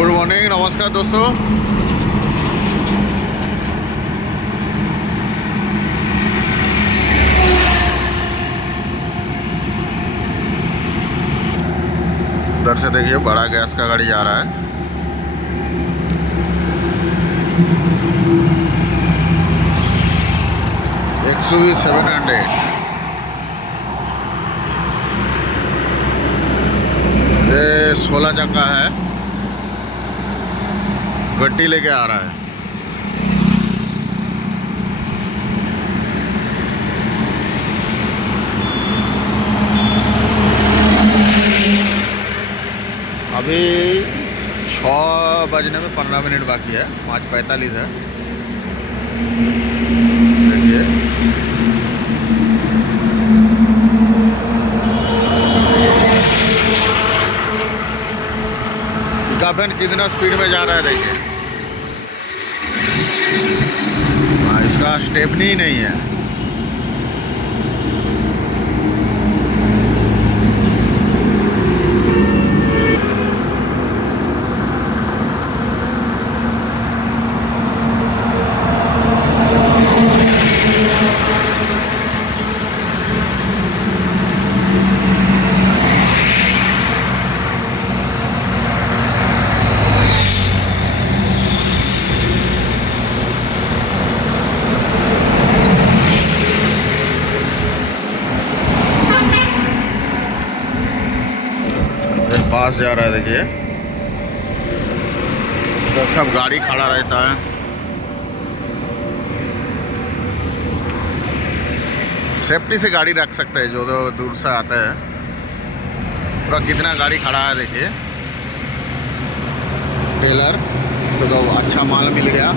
Good morning, नमस्कार दोस्तों। उधर से देखिए बड़ा गैस का गाड़ी जा रहा है। XUV 700 ये 16 चक्का है, गड्डी लेके आ रहा है। अभी 6 बजने में 15 मिनट बाकी है, 5:45 है। देखिए पिकअप कितना स्पीड में जा रहा है, देखिए। इसका स्टेपनी ही नहीं है। पास जा रहा है, देखिए। तो सब गाड़ी खड़ा रहता है। सेफ्टी से गाड़ी रख सकते हैं जो दूर से आते हैं। पूरा कितना गाड़ी खड़ा है, देखिए। टेलर, इसको तो अच्छा माल मिल गया।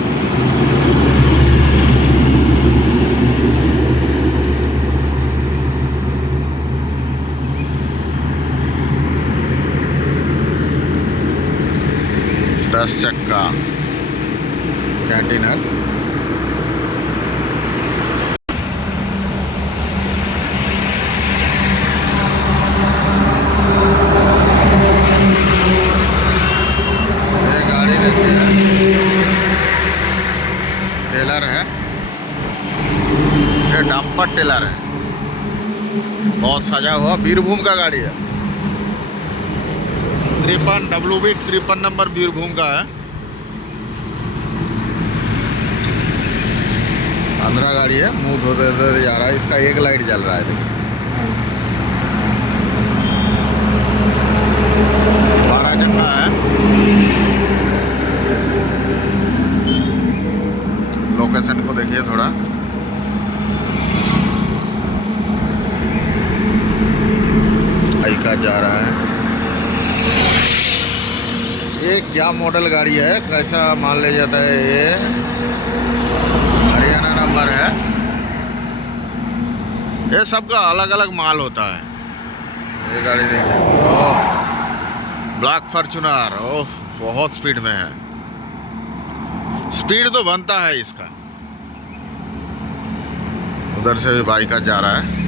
दस चक्का कंटेनर। ये गाड़ी देखिए, टेलर है। ये डंपर टेलर है, बहुत सजा हुआ। बीरभूम का गाड़ी है। 53 WB 53 नंबर बीरभूम का है। आंध्रा गाड़ी है, मुंह धोते धोते जा रहा है। इसका एक लाइट जल रहा है, देखिए। 12 चक्का है। लोकेशन को देखिए थोड़ा। आइका जा रहा है। ये क्या मॉडल गाड़ी है, कैसा माल ले जाता है ये। हरियाणा नंबर है। ये सबका अलग अलग माल होता है। ये गाड़ी देखिए, ओह ब्लैक फॉर्च्यूनर। ओह बहुत स्पीड में है। स्पीड तो बनता है इसका। उधर से भी बाइक जा रहा है।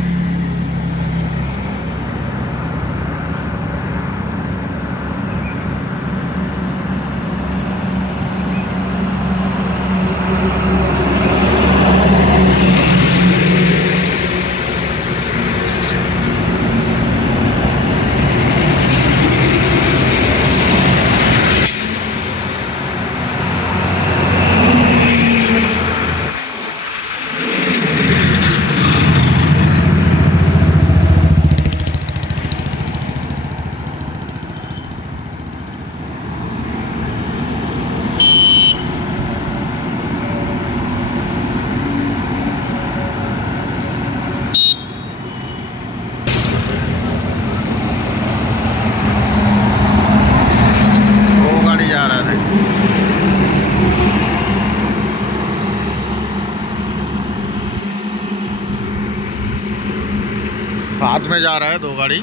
साथ में जा रहा है दो गाड़ी।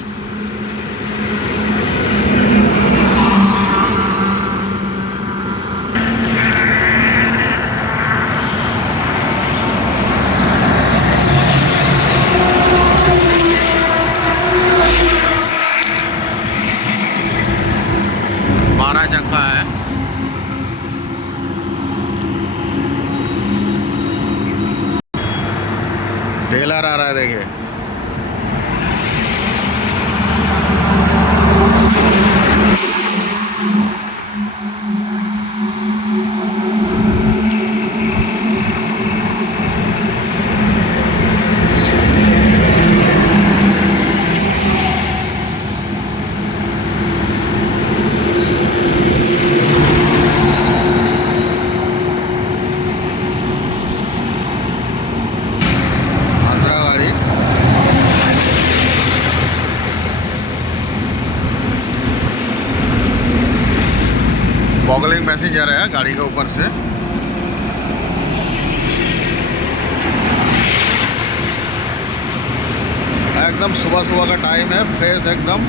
चक्का है। पिलर आ रहा है देखिए। आंध्रा गाड़ी बॉगलिंग मैसेंजर है गाड़ी के ऊपर से। एकदम सुबह सुबह का टाइम है, फ्रेश एकदम।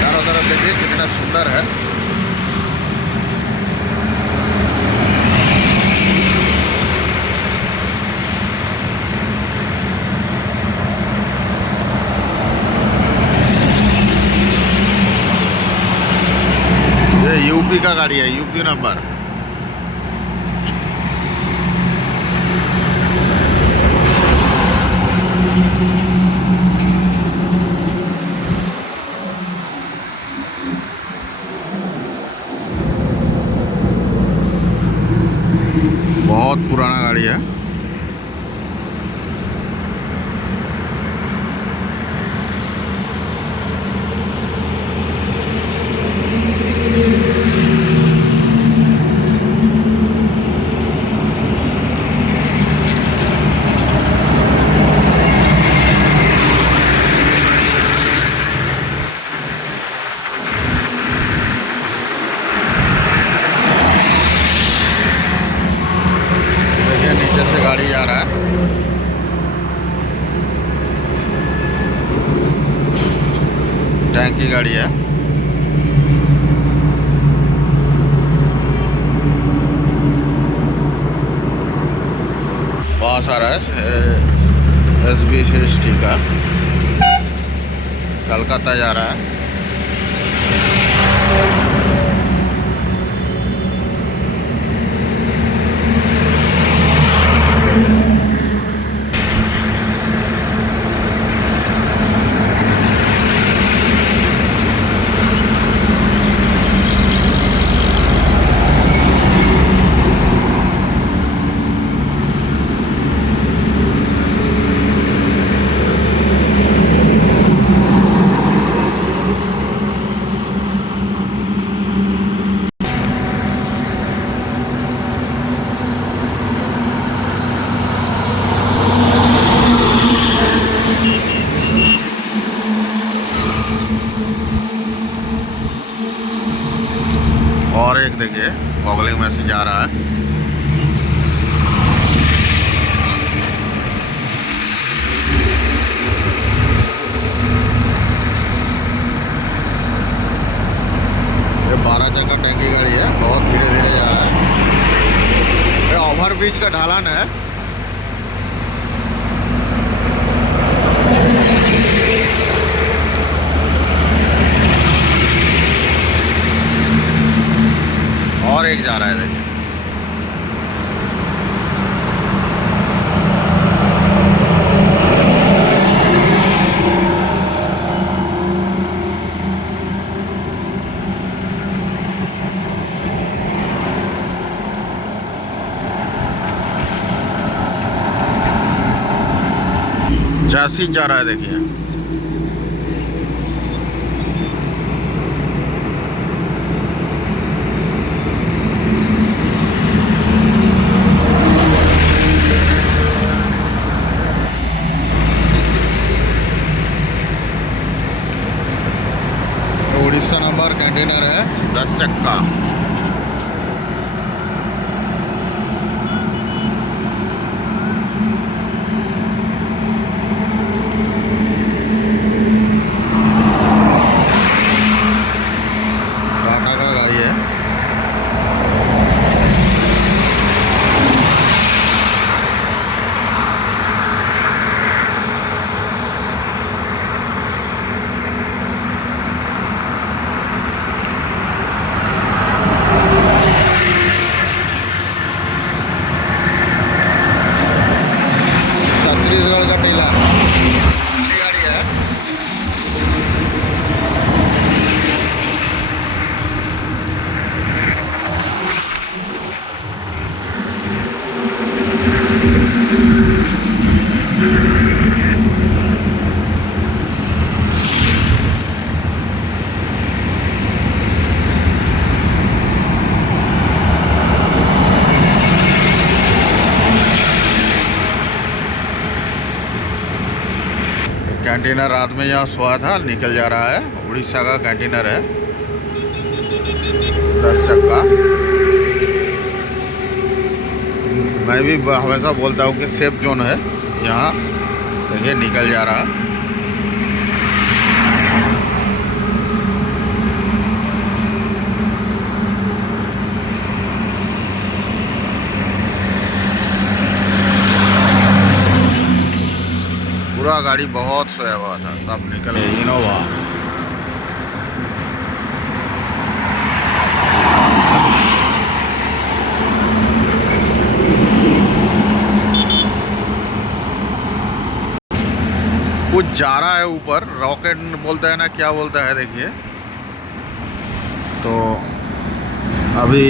चारों तरफ देखिए कितना सुंदर है। ये यूपी का गाड़ी है, यूपी नंबर। बहुत पुराना गाड़ी है। देखिए नीचे से गाड़ी जा रहा है। टैंक की गाड़ी है। पास आ रहा है SBST का, कलकत्ता जा रहा है। और एक देखिए बॉगलिंग मैसेज आ रहा है। ये 12 चक्का टैंकी गाड़ी है, बहुत धीरे धीरे जा रहा है। ये ओवरब्रिज का ढालन है। और एक जा रहा है देखिए। चैसिस जा रहा है देखिए। उड़ीसा नंबर कंटेनर है, 10 चक्का। टाटा का गाड़ी है। कंटेनर रात में यहाँ सोया था, निकल जा रहा है। उड़ीसा का कंटेनर है, 10 चक्का। मैं भी हमेशा बोलता हूँ कि सेफ जोन है यहाँ। देखिए निकल जा रहा है। पूरा गाड़ी बहुत सोया हुआ था, सब निकले। इनोवा कुछ जा रहा है ऊपर, रॉकेट बोलता है ना, क्या बोलता है देखिए। तो अभी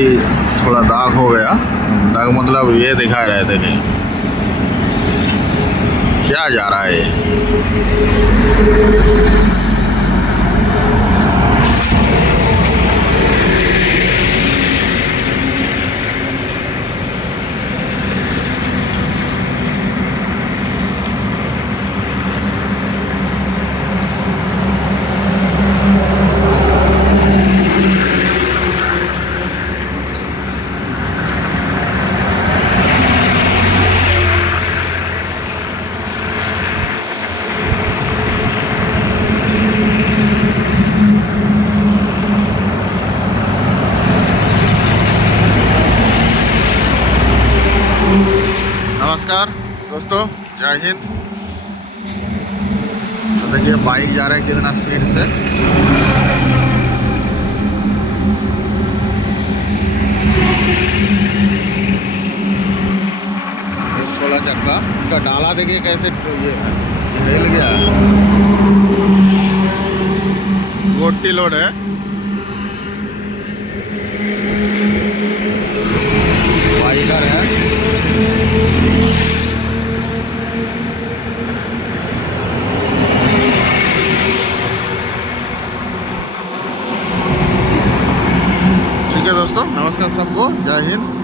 थोड़ा दाग हो गया, दाग मतलब ये दिखा रहे थे कि क्या जा रहा है ये। नमस्कार दोस्तों, जय हिंद। तो देखिए बाइक जा रहा है कितना स्पीड से। 16 चक्का। इसका डाला देखिए कैसे ये हिल गया। गोटी लोड है। वाइगर है। ठीक है दोस्तों, नमस्कार सबको, जय हिंद।